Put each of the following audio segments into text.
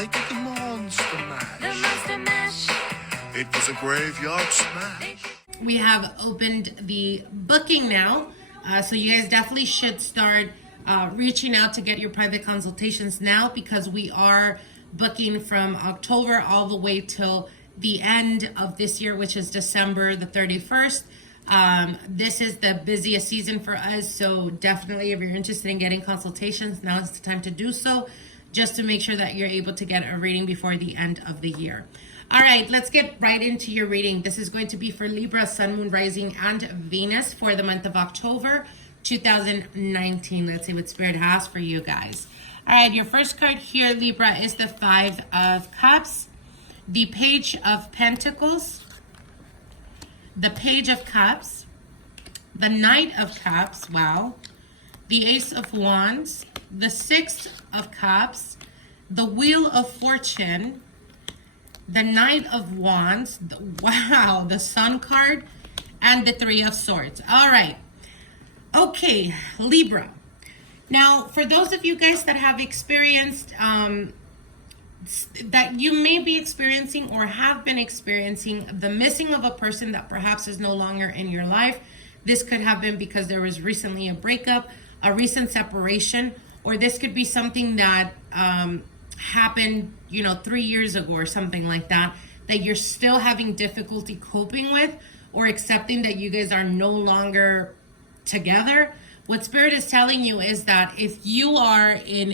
they did the Monster Mash. It was a graveyard smash. We have opened the booking now, so you guys definitely should start reaching out to get your private consultations now, because we are booking from October all the way till the end of this year, which is December the 31st. This is the busiest season for us, so definitely if you're interested in getting consultations, now is the time to do so, just to make sure that you're able to get a reading before the end of the year. All right, let's get right into your reading. This is going to be for Libra, Sun, Moon, Rising, and Venus for the month of October 2019. Let's see what Spirit has for you guys. All right, your first card here, Libra, is the Five of Cups, the Page of Pentacles, the Page of Cups, the Knight of Cups, wow, the Ace of Wands, the Six of Cups, the Wheel of Fortune, the Knight of Wands, wow, the Sun card, and the Three of Swords. All right. Okay, Libra. Now, for those of you guys that have experienced, that you may be experiencing or have been experiencing the missing of a person that perhaps is no longer in your life, this could have been because there was recently a breakup, a recent separation, or this could be something that happened, 3 years ago or something like that, that you're still having difficulty coping with or accepting that you guys are no longer together. What Spirit is telling you is that if you are in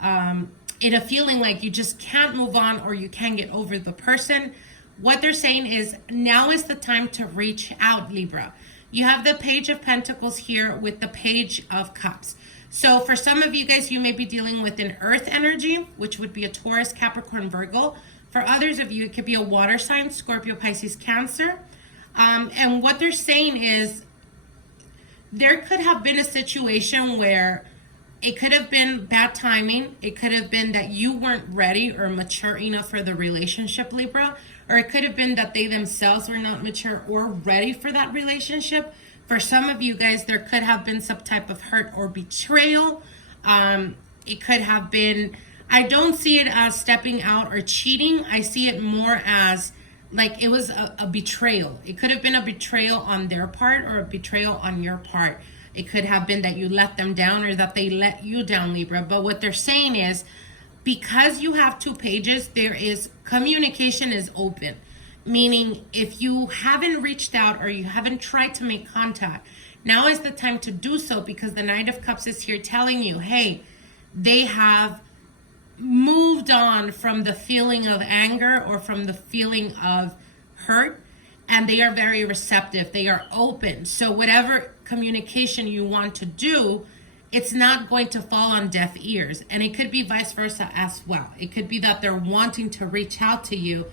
a feeling like you just can't move on or you can't get over the person, what they're saying is now is the time to reach out, Libra. You have the Page of Pentacles here with the Page of Cups. So for some of you guys, you may be dealing with an earth energy, which would be a Taurus, Capricorn, Virgo. For others of you, it could be a water sign, Scorpio, Pisces, Cancer. And what they're saying is there could have been a situation where it could have been bad timing. It could have been that you weren't ready or mature enough for the relationship, Libra. Or it could have been that they themselves were not mature or ready for that relationship. For some of you guys, there could have been some type of hurt or betrayal. It could have been, I don't see it as stepping out or cheating. I see it more as like it was a betrayal. It could have been a betrayal on their part or a betrayal on your part. It could have been that you let them down or that they let you down, Libra. But what they're saying is, because you have two pages, there is communication is open. Meaning if you haven't reached out or you haven't tried to make contact, now is the time to do so, because the Knight of Cups is here telling you, hey, they have moved on from the feeling of anger or from the feeling of hurt, and they are very receptive. They are open. So whatever communication you want to do, it's not going to fall on deaf ears. And it could be vice versa as well. It could be that they're wanting to reach out to you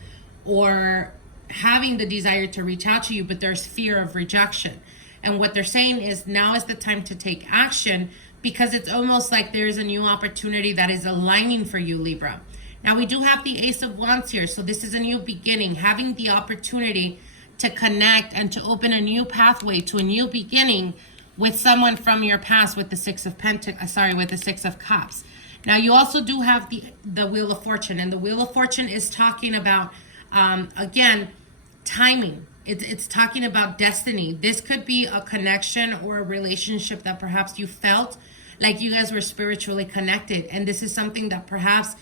or having the desire to reach out to you, but there's fear of rejection. And what they're saying is now is the time to take action, because it's almost like there's a new opportunity that is aligning for you, Libra. Now we do have the Ace of Wands here. So this is a new beginning, having the opportunity to connect and to open a new pathway to a new beginning with someone from your past with the Six of with the Six of Cups. Now you also do have the Wheel of Fortune, and the Wheel of Fortune is talking about, again, timing. It's talking about destiny. This could be a connection or a relationship that perhaps you felt like you guys were spiritually connected. And this is something that perhaps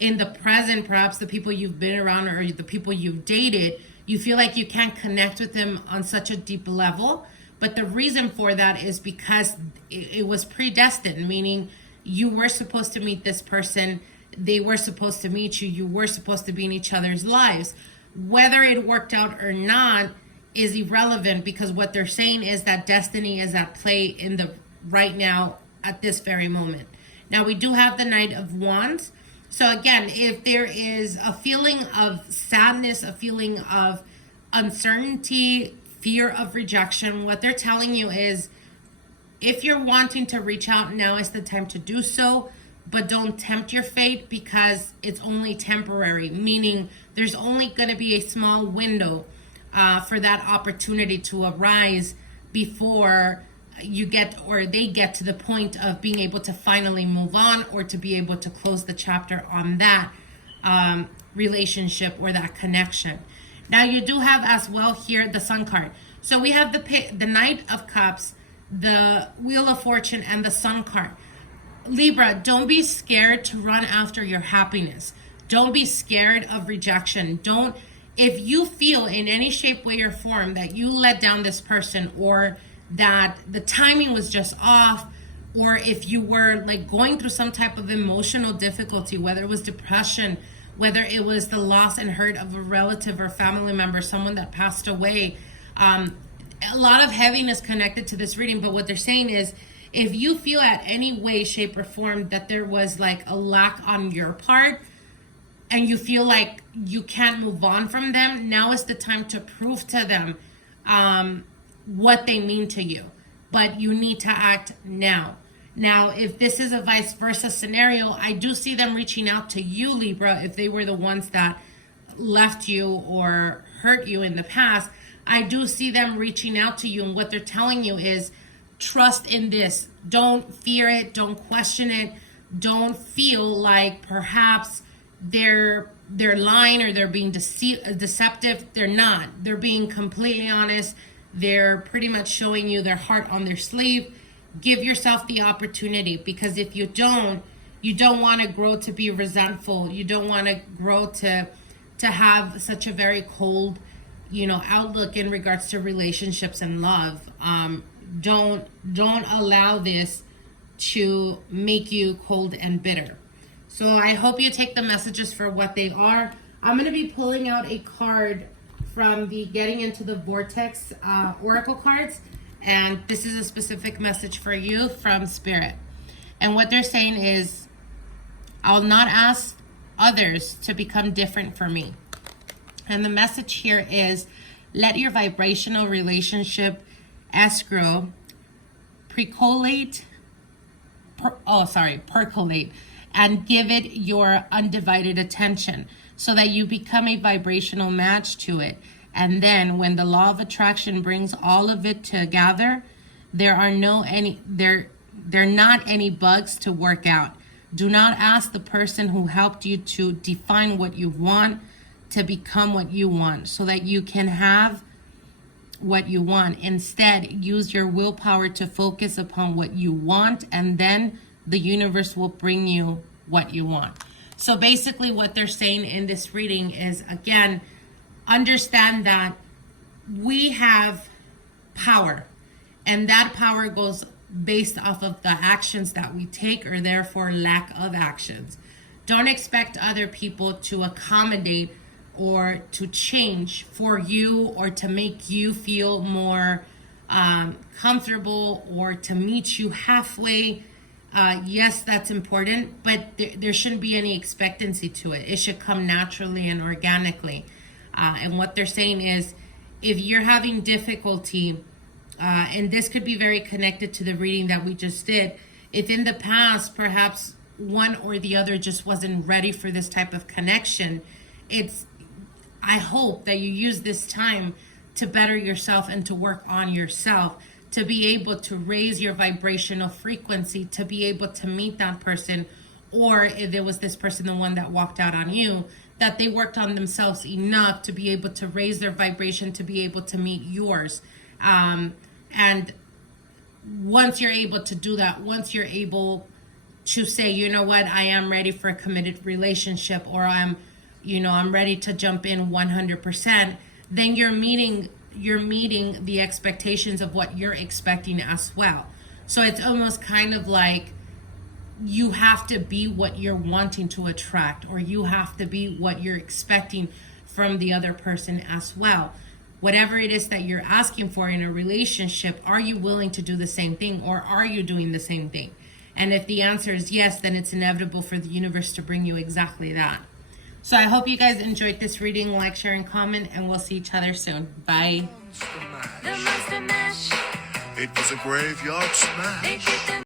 in the present, perhaps the people you've been around or the people you've dated, you feel like you can't connect with them on such a deep level. But the reason for that is because it was predestined, meaning you were supposed to meet this person. They were supposed to meet you. You were supposed to be in each other's lives. Whether it worked out or not is irrelevant, because what they're saying is that destiny is at play in the right now at this very moment. Now we do have the Knight of Wands. So again, if there is a feeling of sadness, a feeling of uncertainty, fear of rejection, what they're telling you is if you're wanting to reach out, now is the time to do so. But don't tempt your fate, because it's only temporary, meaning there's only going to be a small window for that opportunity to arise before you get, or they get to the point of being able to finally move on or to be able to close the chapter on that relationship or that connection. Now you do have as well here the Sun card. So we have the Knight of Cups, the Wheel of Fortune, and the Sun card. Libra, don't be scared to run after your happiness. Don't be scared of rejection. If you feel in any shape, way, or form that you let down this person, or that the timing was just off, or if you were like going through some type of emotional difficulty, whether it was depression, whether it was the loss and hurt of a relative or family member, someone that passed away, a lot of heaviness connected to this reading. But what they're saying is, if you feel at any way, shape, or form that there was like a lack on your part, and you feel like you can't move on from them, now is the time to prove to them what they mean to you. But you need to act now. Now, if this is a vice versa scenario, I do see them reaching out to you, Libra, if they were the ones that left you or hurt you in the past. I do see them reaching out to you, and what they're telling you is, trust in this. Don't fear it. Don't question it. Don't feel like perhaps they're lying or they're being deceptive. They're not. They're being completely honest. They're pretty much showing you their heart on their sleeve. Give yourself the opportunity, because if you don't want to grow to be resentful. You don't want to grow to have such a very cold, outlook in regards to relationships and love. Don't allow this to make you cold and bitter. So I hope you take the messages for what they are. I'm going to be pulling out a card from the Getting Into the Vortex Oracle cards. And this is a specific message for you from Spirit. And what they're saying is, I'll not ask others to become different for me. And the message here is, let your vibrational relationship escrow percolate, and give it your undivided attention so that you become a vibrational match to it. And then when the law of attraction brings all of it together, there are not any bugs to work out. Do not ask the person who helped you to define what you want to become what you want so that you can have what you want. Instead, use your willpower to focus upon what you want, and then the universe will bring you what you want. So basically what they're saying in this reading is, again, understand that we have power, and that power goes based off of the actions that we take, or therefore lack of actions. Don't expect other people to accommodate or to change for you, or to make you feel more comfortable, or to meet you halfway. Yes, that's important, but there shouldn't be any expectancy to it. It should come naturally and organically. And what they're saying is, if you're having difficulty, and this could be very connected to the reading that we just did, if in the past perhaps one or the other just wasn't ready for this type of connection, I hope that you use this time to better yourself and to work on yourself, to be able to raise your vibrational frequency, to be able to meet that person, or if it was this person, the one that walked out on you, that they worked on themselves enough to be able to raise their vibration, to be able to meet yours. And once you're able to do that, once you're able to say, you know what, I am ready for a committed relationship, or I'm ready to jump in 100%, then you're meeting the expectations of what you're expecting as well. So it's almost kind of like you have to be what you're wanting to attract, or you have to be what you're expecting from the other person as well. Whatever it is that you're asking for in a relationship, are you willing to do the same thing, or are you doing the same thing? And if the answer is yes, then it's inevitable for the universe to bring you exactly that. So I hope you guys enjoyed this reading. Like, share, and comment, and we'll see each other soon. Bye. It was a graveyard smash.